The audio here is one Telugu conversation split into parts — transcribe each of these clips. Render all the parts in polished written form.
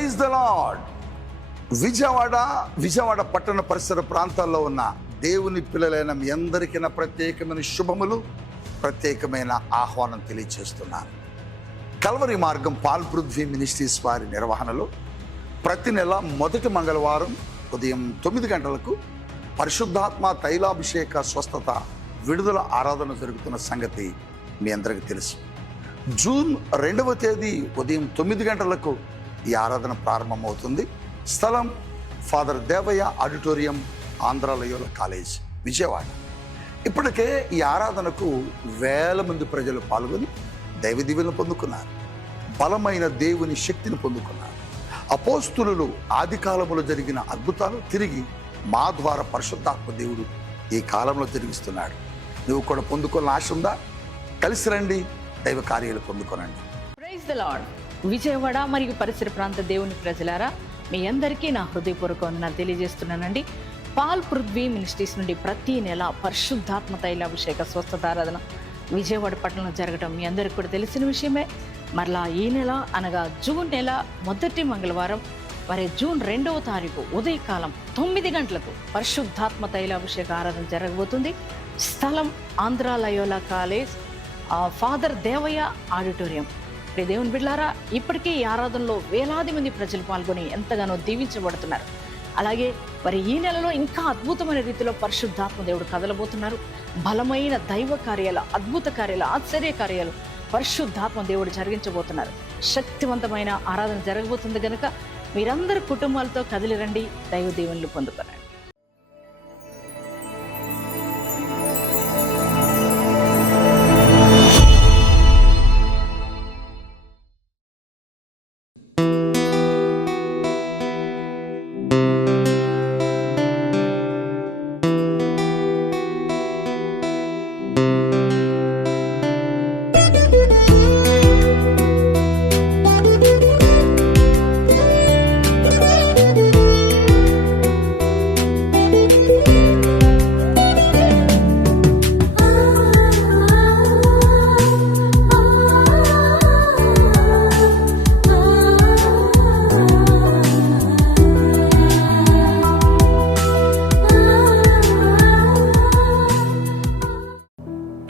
Praise the lord. విజయవాడ పట్టణ పరిసర ప్రాంతాల్లో ఉన్న దేవుని పిల్లలైన మీ అందరికీ నా ప్రత్యేకమైన శుభములు, ప్రత్యేకమైన ఆహ్వానం తెలియజేస్తున్నాను. కల్వరి మార్గం పాల్ పృథ్వీ మినిస్ట్రీస్ వారి నిర్వహణలో ప్రతి నెల మొదటి మంగళవారం ఉదయం 9 గంటలకు పరిశుద్ధాత్మ తైలాభిషేక స్వస్థత విడుదల ఆరాధన జరుగుతున్న సంగతి మీ అందరికీ తెలుసు. జూన్ 2వ తేదీ ఉదయం 9 గంటలకు ఈ ఆరాధన ప్రారంభమవుతుంది. స్థలం father Devayya auditorium, Andhra Loyola college, Vijayawada. ఇప్పటికే ఈ ఆరాధనకు వేల మంది ప్రజలు పాల్గొని దైవ దీవెనలు పొందుకున్నారు, బలమైన దేవుని శక్తిని పొందుకున్నారు. అపోస్తులు ఆది కాలంలో జరిగిన అద్భుతాలు తిరిగి మా ద్వారా పరిశుద్ధాత్మ దేవుడు ఈ కాలంలో జరిగిస్తున్నాడు. నువ్వు కూడా పొందుకోవాలని ఆశ ఉందా? కలిసి రండి, దైవ కార్యాలు పొందుకోనండి. Praise the lord. విజయవాడ మరియు పరిసర ప్రాంత దేవుని ప్రజలారా, మీ అందరికీ నా హృదయపూర్వక వందనాలు తెలియజేస్తున్నానండి. పాల్ పృథ్వీ మినిస్ట్రీస్ నుండి ప్రతి నెల పరిశుద్ధాత్మ తైలాభిషేక స్వస్థత ఆరాధన విజయవాడ పట్టణంలో జరగడం మీ అందరికీ కూడా తెలిసిన విషయమే. మరలా ఈ నెల అనగా జూన్ నెల మొదటి మంగళవారం మరి జూన్ 2వ తారీఖు ఉదయకాలం 9 గంటలకు పరిశుద్ధాత్మ తైలాభిషేక ఆరాధన జరగబోతుంది. స్థలం Andhra Loyola college, father Devayya auditorium. దేవుని బిడ్డలారా, ఇప్పటికే ఈ ఆరాధనలో వేలాది మంది ప్రజలు పాల్గొని ఎంతగానో దీవించబడుతున్నారు. అలాగే మరి ఈ నెలలో ఇంకా అద్భుతమైన రీతిలో పరిశుద్ధాత్మ దేవుడు కదలబోతున్నారు. బలమైన దైవ కార్యాలు, అద్భుత కార్యాలు, ఆశ్చర్య కార్యాలు పరిశుద్ధాత్మ దేవుడు జరిగించబోతున్నారు. శక్తివంతమైన ఆరాధన జరగబోతుంది కనుక మీరందరూ కుటుంబాలతో కదిలి రండి, దైవ దీవెనలు పొందుకోండి.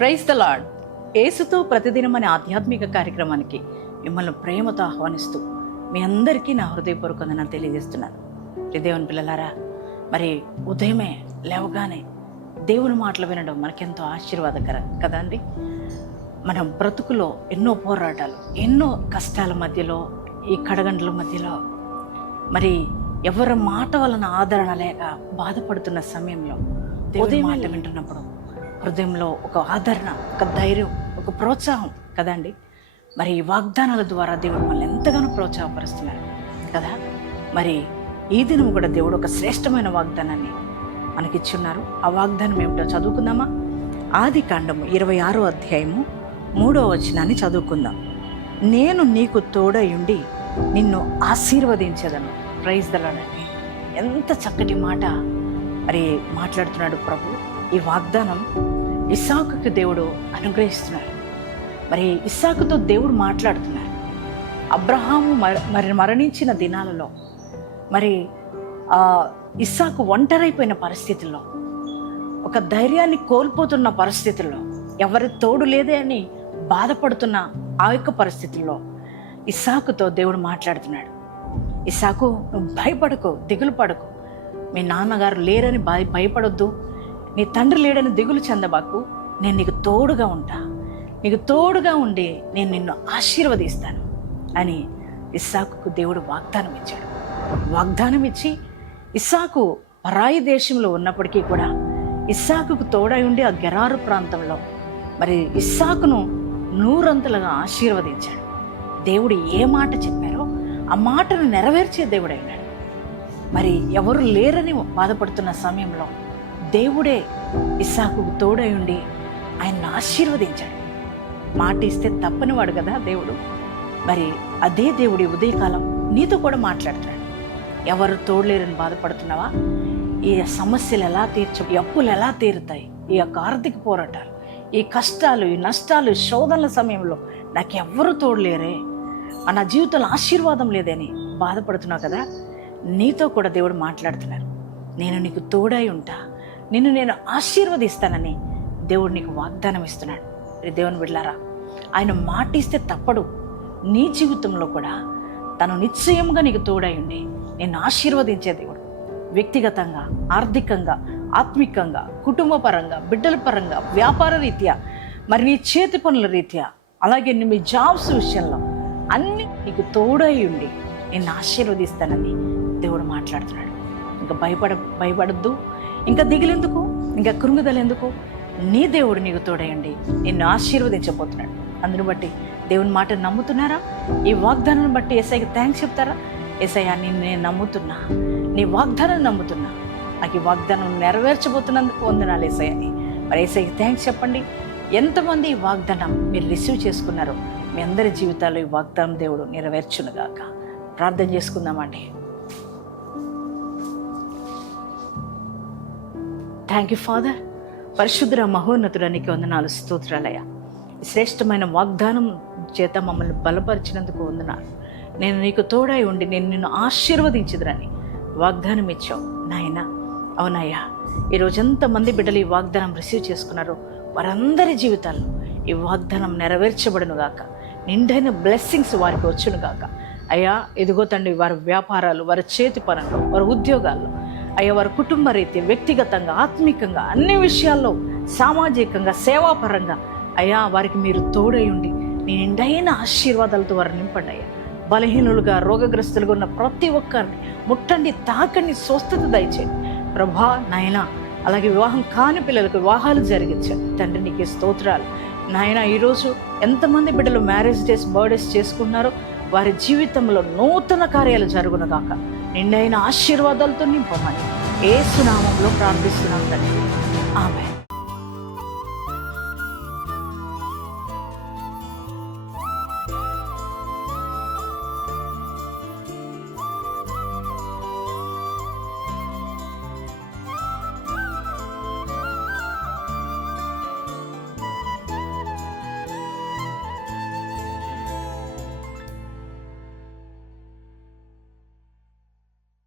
Praise the lord. యేసుతో ప్రతిదినం అనే ఆధ్యాత్మిక కార్యక్రమానికి మిమ్మల్ని ప్రేమతో ఆహ్వానిస్తూ మీ అందరికీ నా హృదయపూర్వక వందనాలు తెలియజేస్తున్నాను. దేవుని పిల్లలారా, మరి ఉదయమే లేవగానే దేవుని మాటలు వినడం మనకెంతో ఆశీర్వాదకరం కదండి. మనం బ్రతుకులో ఎన్నో పోరాటాలు, ఎన్నో కష్టాల మధ్యలో, ఈ కడగండ్ల మధ్యలో మరి ఎవరి మాట వలన ఆదరణ లేక బాధపడుతున్న సమయంలో ఉదయం మాట వింటున్నప్పుడు హృదయంలో ఒక ఆదరణ, ఒక ధైర్యం, ఒక ప్రోత్సాహం కదండి. మరి ఈ వాగ్దానాల ద్వారా దేవుడు మనల్ని ఎంతగానో ప్రోత్సాహపరుస్తున్నాడు కదా. మరి ఈ దినం కూడా దేవుడు ఒక శ్రేష్టమైన వాగ్దానాన్ని మనకిచ్చున్నారు. ఆ వాగ్దానం ఏమిటో చదువుకుందామా? ఆది కాండము 26వ అధ్యాయము 3వ వచనాన్ని చదువుకుందాం. నేను నీకు తోడయుండి నిన్ను ఆశీర్వదించదను. Praise the lord. ఎంత చక్కటి మాట మరి మాట్లాడుతున్నాడు ప్రభు. ఈ వాగ్దానం ఇస్సాకుకి దేవుడు అనుగ్రహిస్తున్నాడు. మరి ఇస్సాకుతో దేవుడు మాట్లాడుతున్నాడు. అబ్రహాము మరణించిన దినాలలో మరి ఇస్సాకు ఒంటరైపోయిన పరిస్థితుల్లో, ఒక ధైర్యాన్ని కోల్పోతున్న పరిస్థితుల్లో, ఎవరి తోడు లేదే అని బాధపడుతున్న ఆ యొక్క పరిస్థితుల్లో ఇస్సాకుతో దేవుడు మాట్లాడుతున్నాడు. ఇస్సాకు, నువ్వు భయపడకు, దిగులు పడకు, మీ నాన్నగారు లేరని భయపడొద్దు, నీ తండ్రి లేడని దిగులు చెందబాకు, నేను నీకు తోడుగా ఉంటా, నీకు తోడుగా ఉండి నేను నిన్ను ఆశీర్వదిస్తాను అని ఇస్సాకుకు దేవుడు వాగ్దానం ఇచ్చాడు. వాగ్దానం ఇచ్చి ఇస్సాకు పరాయి దేశంలో ఉన్నప్పటికీ కూడా ఇస్సాకుకు తోడై ఉండి ఆ గెరారు ప్రాంతంలో మరి ఇస్సాకును 100 ఆశీర్వదించాడు. దేవుడు ఏ మాట చెప్పారో ఆ మాటను నెరవేర్చే దేవుడై ఉన్నాడు. మరి ఎవరు లేరని బాధపడుతున్న సమయంలో దేవుడే ఇస్సాకుకు తోడై ఉండి ఆయన్ని ఆశీర్వదించాడు. మాట ఇస్తే తప్పనివాడు కదా దేవుడు. మరి అదే దేవుడి ఉదయకాలం నీతో కూడా మాట్లాడుతున్నాడు. ఎవరు తోడలేరని బాధపడుతున్నావా? ఈ సమస్యలు ఎలా ఈ అప్పులు ఎలా తీరుతాయి, ఈ యొక్క ఆర్థిక పోరాటాలు, ఈ కష్టాలు, ఈ నష్టాలు, శోధనల సమయంలో నాకు ఎవ్వరు తోడలేరే, నా జీవితంలో ఆశీర్వాదం లేదని బాధపడుతున్నావు కదా, నీతో కూడా దేవుడు మాట్లాడుతున్నారు. నేను నీకు తోడై ఉంటా, నిన్ను నేను ఆశీర్వదిస్తానని దేవుడు నీకు వాగ్దానం ఇస్తున్నాడు. దేవుని బిడ్డలారా, ఆయన మాట ఇస్తే తప్పడు. నీ జీవితంలో కూడా తను నిశ్చయంగా నీకు తోడై ఉండి నిన్ను ఆశీర్వదించే దేవుడు. వ్యక్తిగతంగా, ఆర్థికంగా, ఆత్మికంగా, కుటుంబ పరంగా, బిడ్డల పరంగా, వ్యాపార రీత్యా, మరి నీ చేతి పనుల రీత్యా, అలాగే మీ జాబ్స్ విషయంలో అన్ని నీకు తోడై ఉండి నిన్ను ఆశీర్వదిస్తానని దేవుడు మాట్లాడుతున్నాడు. ఇంకా భయపడద్దు, ఇంకా దిగులెందుకు, ఇంకా కృంగుదలెందుకు. నీ దేవుడు నీకు తోడయండి నిన్ను ఆశీర్వదించబోతున్నాడు. అందును బట్టి దేవుని మాట నమ్ముతున్నారా? ఈ వాగ్దానాన్ని బట్టి యేసయ్యకి థ్యాంక్స్ చెప్తారా? యేసయ్యా, నిన్ను నేను నమ్ముతున్నా, నీ వాగ్దానాన్ని నమ్ముతున్నా, నాకు ఈ వాగ్దానం నెరవేర్చబోతున్నందుకు వందనాలు యేసయ్య అని మరి యేసయ్యకి థ్యాంక్స్ చెప్పండి. ఎంతమంది ఈ వాగ్దానం మీరు రిసీవ్ చేసుకున్నారో మీ అందరి జీవితాల్లో ఈ వాగ్దానం దేవుడు నెరవేర్చునుగాక. ప్రార్థన చేసుకుందామండి. Thank you father. పరిశుద్ధ మహోన్నతుడానికి వందనాలు, స్తోత్రాలయ. శ్రేష్టమైన వాగ్దానం చేత మమ్మల్ని బలపరిచినందుకు వందనాలు. నేను నీకు తోడై ఉండి నేను నిన్ను ఆశీర్వదించుదురని వాగ్దానం ఇచ్చావు నాయనా. అవునయ్యా, ఈరోజు ఎంతమంది బిడ్డలు ఈ వాగ్దానం రిసీవ్ చేసుకున్నారో వారందరి జీవితాల్లో ఈ వాగ్దానం నెరవేర్చబడును గాక. నిండైన బ్లెస్సింగ్స్ వారికి వచ్చును గాక. అయ్యా, ఎదుగో తండ్రి, వారి వ్యాపారాలు, వారి చేతి పనులు, వారి ఉద్యోగాల్లో, అయ్యా, వారి కుటుంబ రీతి, వ్యక్తిగతంగా, ఆత్మికంగా, అన్ని విషయాల్లో, సామాజికంగా, సేవాపరంగా, అయ్యా, వారికి మీరు తోడై ఉండి నీ నిండైన ఆశీర్వాదాలతో వారిని నింపండి. అయ్యా, బలహీనులుగా, రోగగ్రస్తులుగా ఉన్న ప్రతి ఒక్కరిని ముట్టండి, తాకండి, స్వస్థత దయచేయండి ప్రభా నాయనా. అలాగే వివాహం కాని పిల్లలకు వివాహాలు జరిగించండి తండ్రి. నీకే స్తోత్రాలు నాయన. ఈరోజు ఎంతమంది బిడ్డలు మ్యారేజ్ డేస్, బర్త్డేస్ చేసుకున్నారో వారి జీవితంలో నూతన కార్యాలు జరుగునుగాక. నిండైన ఆశీర్వాదాలతో నింపమని యేసు నామములో ప్రార్థిస్తున్నాం తండ్రి. ఆమేన్.